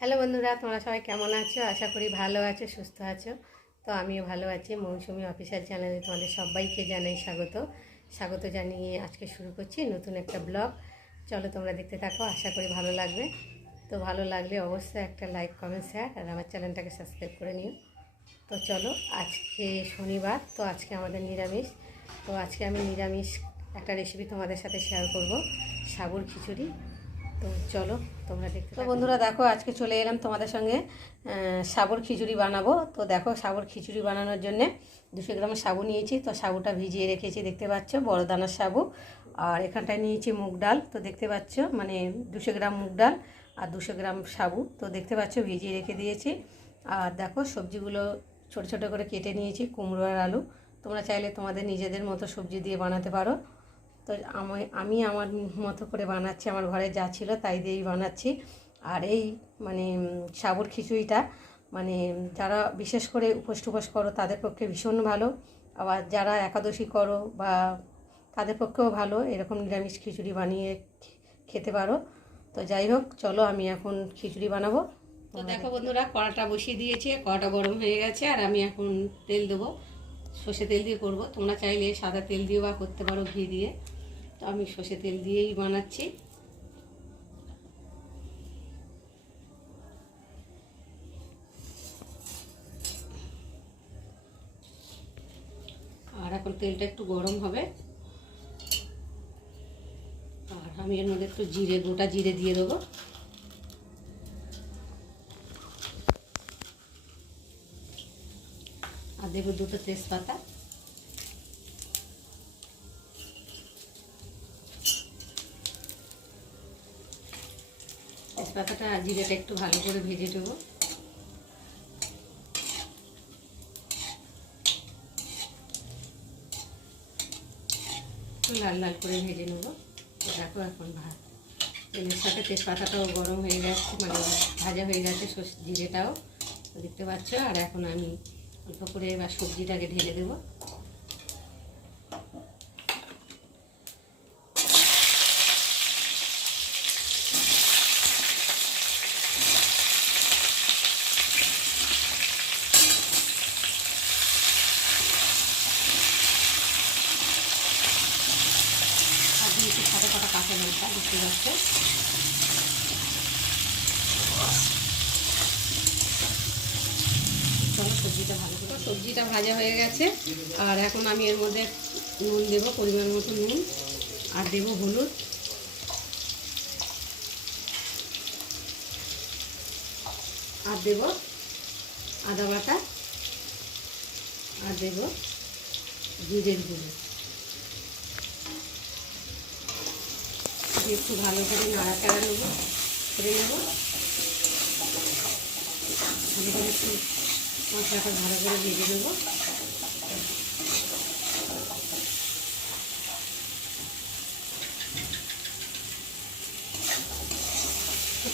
Hello বন্ধুরা, তোমরা সবাই কেমন আছো? আশা করি ভালো আছো, সুস্থ আছো। তো আমিও ভালো আছি। মৌসুমি অফিসার চ্যানেলে তোমাদের সবাইকে জানাই স্বাগত। স্বাগত জানিয়ে আজকে শুরু করছি নতুন একটা ব্লগ। চলো তোমরা দেখতে থাকো, আশা করি ভালো লাগবে। তো ভালো লাগলে অবশ্যই একটা লাইক, কমেন্ট, শেয়ার আর আমার চ্যানেলটাকে সাবস্ক্রাইব করে নিও। তো চলো, আজকে শনিবার, তো আজকে আমাদের নিরামিষ। তো আজকে আমি নিরামিষ একটা রেসিপি তোমাদের সাথে শেয়ার করব। সাবুর খিচুড়ি। তো চলো তোমরা দেখতে তো বন্ধুরা দেখো আজকে চলে এলাম তোমাদের সঙ্গে সাবর খিচুড়ি বানাবো। তো দেখো সাবুর খিচুড়ি বানানোর জন্যে দুশো গ্রাম সাবু নিয়েছি। তো সাবুটা ভিজিয়ে রেখেছি দেখতে পাচ্ছ বড় দানার সাবু। আর এখানটায় নিয়েছি মুগ ডাল তো দেখতে পাচ্ছ মানে দুশো গ্রাম মুগ ডাল আর দুশো গ্রাম সাবু। তো দেখতে পাচ্ছ ভিজিয়ে রেখে দিয়েছি। আর দেখো সবজিগুলো ছোট ছোট করে কেটে নিয়েছি কুমড়ো আর আলু। তোমরা চাইলে তোমাদের নিজেদের মতো সবজি দিয়ে বানাতে পারো। তো আমি আমি আমার মতো করে বানাচ্ছি, আমার ঘরে যা ছিল তাই দিয়েই বানাচ্ছি। আর এই মানে সাবুর খিচুড়িটা মানে যারা বিশেষ করে উপোস টুপোস করো তাদের পক্ষে ভীষণ ভালো। আবার যারা একাদশী করো বা তাদের পক্ষেও ভালো, এরকম নিরামিষ খিচুড়ি বানিয়ে খেতে পারো। তো যাই হোক, চলো আমি এখন খিচুড়ি বানাবো। তো দেখো বন্ধুরা, কড়াটা বসিয়ে দিয়েছে, কড়াটা গরম হয়ে গেছে, আর আমি এখন তেল দেবো। সর্ষে তেল দিয়ে করব, তোমরা চাইলে সাদা তেল দিয়েও বা করতে পারো ঘি দিয়ে। তো আমি সর্ষে তেল দিয়েই বানাচ্ছি। আর এখন তেলটা একটু গরম হবে। আর আমি এর মধ্যে একটু জিরে, গোটা জিরে দিয়ে দেবো। আর দেবো দুটো তেজপাতা। আর জিরেটা একটু ভালো করে ভেজে দেবো লাল লাল করে ভেজে নেব। দেখো এখন ভাত। তেলের সাথে তেজপাতাটাও গরম হয়ে গেছে মানে ভাজা হয়ে গেছে জিরেটাও। দেখতে পাচ্ছ, আর এখন আমি অল্প করে এবার সবজিটাকে ঢেলে দেবো আর দিয়েছি সাদা কটা সবজিটা ভালো করে সবজিটা ভাজা হয়ে গেছে। আর এখন আমি এর মধ্যে নুন দেবো, পরিমাণ মতো নুন। আর দেবো হলুদ। আর দেবো আদা বাটা। আর দেবো জিরের গুঁড়ো। দিয়ে একটু ভালো করে নাড়াচাড়া নেব, করে নেব। ভালো করে একটু মশলাটা ভালো করে ভেজে একটু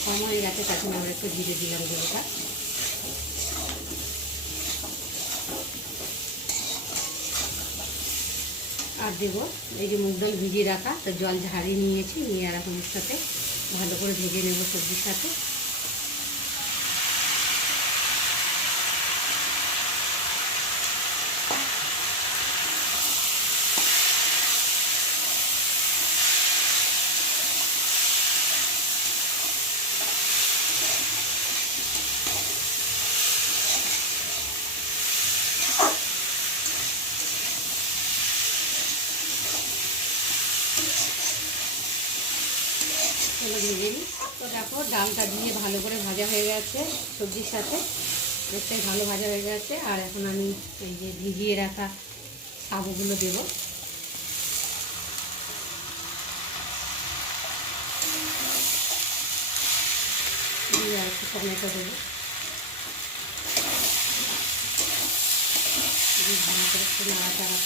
কম হয়ে গেছে জন্য আমরা একটু জিরে দিলাম দেবোটা আর দেবো। এই যে মুগ ডাল ভিজিয়ে রাখা, তো জল ঝাড়িয়ে নিয়েছি, নিয়ে আর এখন সাথে ভালো করে ভেজে নেব সবজির সাথে। চলো ভেজে নিই তো দেখো, ডালটা দিয়ে ভালো করে ভাজা হয়ে গেছে, সবজির সাথে। অনেকটাই ভালো ভাজা হয়ে গেছে। আর এখন আমি এই যে ভিজিয়ে রাখা সাবুগুলো দেবো। দিয়ে আর একটু টমেটো দেবো। দিয়ে ভালো করে একটু নাড়াচাড়া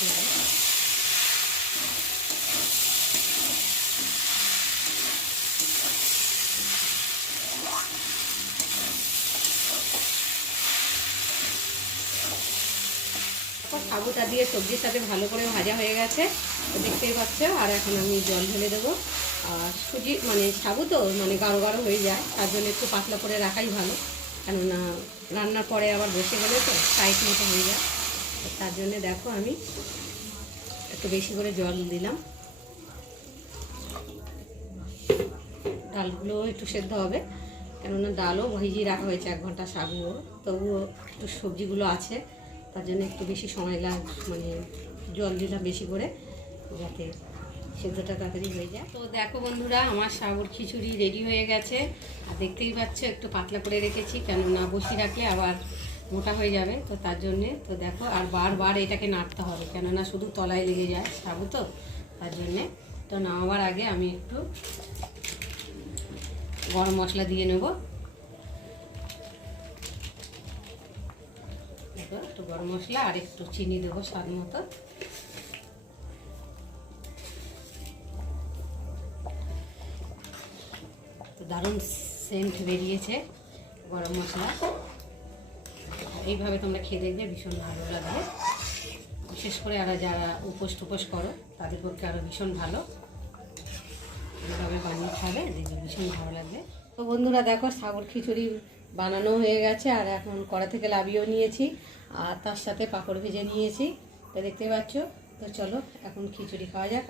সাবুটা দিয়ে সবজির সাথে ভালো করে ভাজা হয়ে গেছে। দেখতেই পাচ্ছ, আর এখন আমি জল ঢেলে দেবো। আর সুজি মানে সাবু তো মানে গাঢ় গাঢ় হয়ে যায়, তার জন্য একটু পাতলা করে রাখাই ভালো। কেননা রান্নার পরে আবার বসে গেলে তো টাইট মতো হয়ে যায়। তার জন্য দেখো আমি একটু বেশি করে জল দিলাম। ডালগুলো একটু সেদ্ধ হবে, কেননা ডালও ভিজিয়ে রাখা হয়েছে এক ঘণ্টা সাগুও তবুও একটু সবজিগুলো আছে। তার জন্য একটু বেশি সময় লাগ মানে জল দিলাম বেশি করে, যাতে সেদ্ধটা তাড়াতাড়ি হয়ে যায়। তো দেখো বন্ধুরা, আমার সাবুর খিচুড়ি রেডি হয়ে গেছে। আর দেখতেই পাচ্ছ, একটু পাতলা করে রেখেছি কেন না বসিয়ে রাখলে আবার মোটা হয়ে যাবে, তো তার জন্যে, তো দেখো, আর বারবার এটাকে নাড়তে হবে, কেননা শুধু তলায় লেগে যায় সাবু তো, তার জন্যে। তো নামাবার আগে আমি একটু গরম মশলা দিয়ে নেব। দেখো একটু গরম মশলা আর একটু চিনি দেবো স্বাদ মতো। দারুণ সেন্ট বেরিয়েছে গরম মশলা। এইভাবে তোমরা খেয়ে দেখবে, ভীষণ ভালো লাগবে। বিশেষ করে আর যারা উপোস টুপোস করো, তাদের পক্ষে আরও ভীষণ ভালো। এইভাবে বানিয়ে খাবে, দেখবে ভীষণ ভালো লাগবে। তো বন্ধুরা দেখো সাগর খিচুড়ি বানানো হয়ে গেছে, আর এখন কড়া থেকে লাভিয়েও নিয়েছি। আর তার সাথে পাঁপড় ভেজে নিয়েছি। তা দেখতে পাচ্ছ? তো চলো, এখন খিচুড়ি খাওয়া যাক।